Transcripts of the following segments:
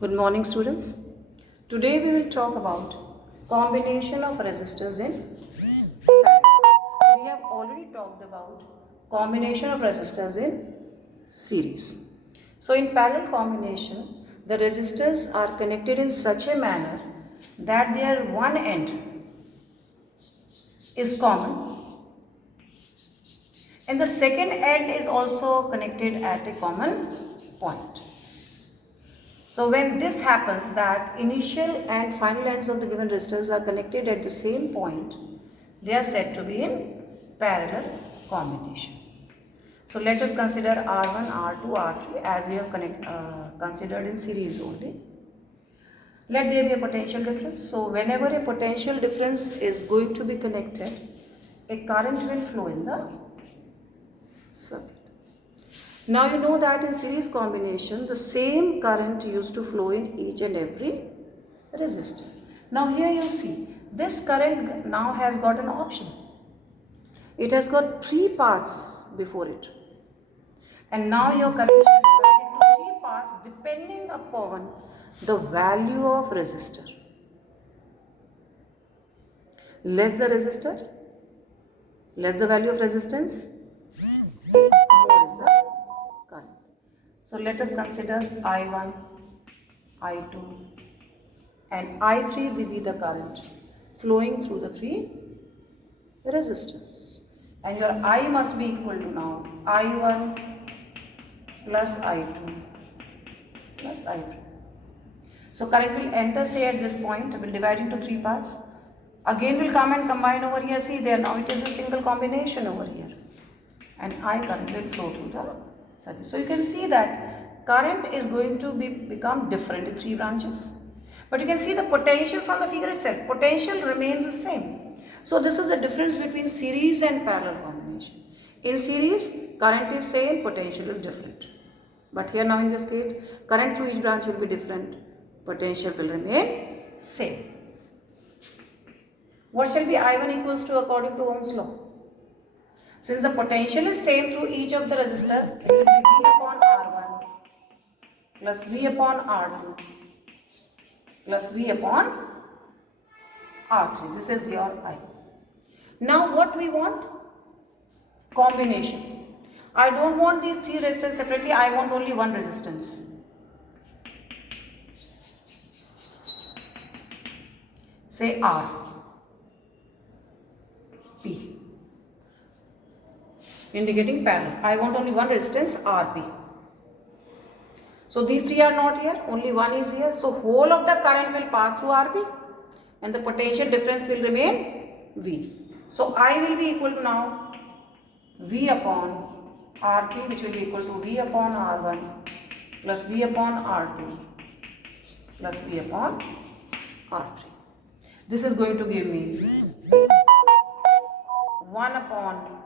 Good morning, students. Today we will talk about combination of resistors in parallel. We have already talked about combination of resistors in series. So in parallel combination, the resistors are connected in such a manner that their one end is common and the second end is also connected at a common point. So when this happens, that initial and final ends of the given resistors are connected at the same point, they are said to be in parallel combination. So let us consider R1, R2, R3 as we have considered in series only. Let there be a potential difference. So whenever a potential difference is going to be connected, a current will flow in the circuit. Now you know that in series combination, the same current used to flow in each and every resistor. Now here you see, this current now has got an option. It has got three paths before it. And now your current is divided into three paths depending upon the value of resistor. Less the resistor, less the value of resistance, more is the current. So let us consider I1, I2 and I3 will be the current flowing through the three resistors. And your I must be equal to now I1 plus I2 plus I3. So current will enter, say at this point, will divide into three parts. Again will come and combine over here. See there, now it is a single combination over here. And I current will flow through the circuit. So you can see that current is going to become different in three branches. But you can see the potential from the figure itself. Potential remains the same. So this is the difference between series and parallel combination. In series, current is same, potential is different. But here now in this case, current through each branch will be different. Potential will remain same. What shall be I1 equals to according to Ohm's law? Since the potential is same through each of the resistor, it will be V upon R1 plus V upon R2 plus V upon R3. This is your I. Now what we want? Combination. I don't want these three resistors separately, I want only one resistance. Say R, P. Indicating parallel. I want only one resistance RP. So these three are not here, only one is here. So whole of the current will pass through RP and the potential difference will remain V. So I will be equal to now V upon RP, which will be equal to V upon R1 plus V upon R2 plus V upon R3. This is going to give me 1 upon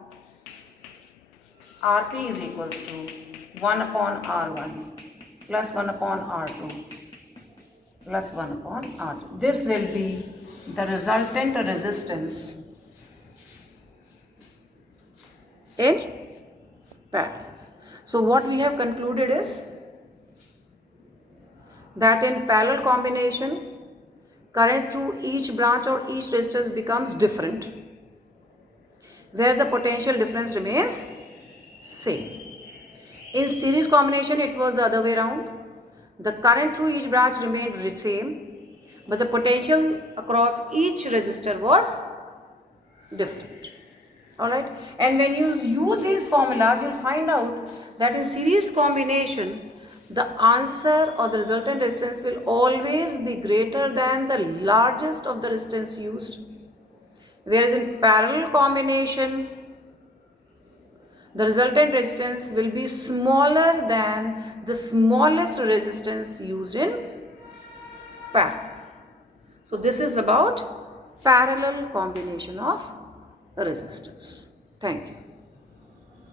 Rp is equals to 1 upon R1 plus 1 upon R2 plus 1 upon R2. This will be the resultant resistance in parallel. So what we have concluded is that in parallel combination, current through each branch or each resistance becomes different, whereas the potential difference remains same. In series combination, it was the other way around. The current through each branch remained the same, but the potential across each resistor was different. Alright, and when you use these formulas, you'll find out that in series combination, the answer or the resultant resistance will always be greater than the largest of the resistance used, whereas in parallel combination, the resultant resistance will be smaller than the smallest resistance used in parallel. So this is about parallel combination of resistors. Thank you.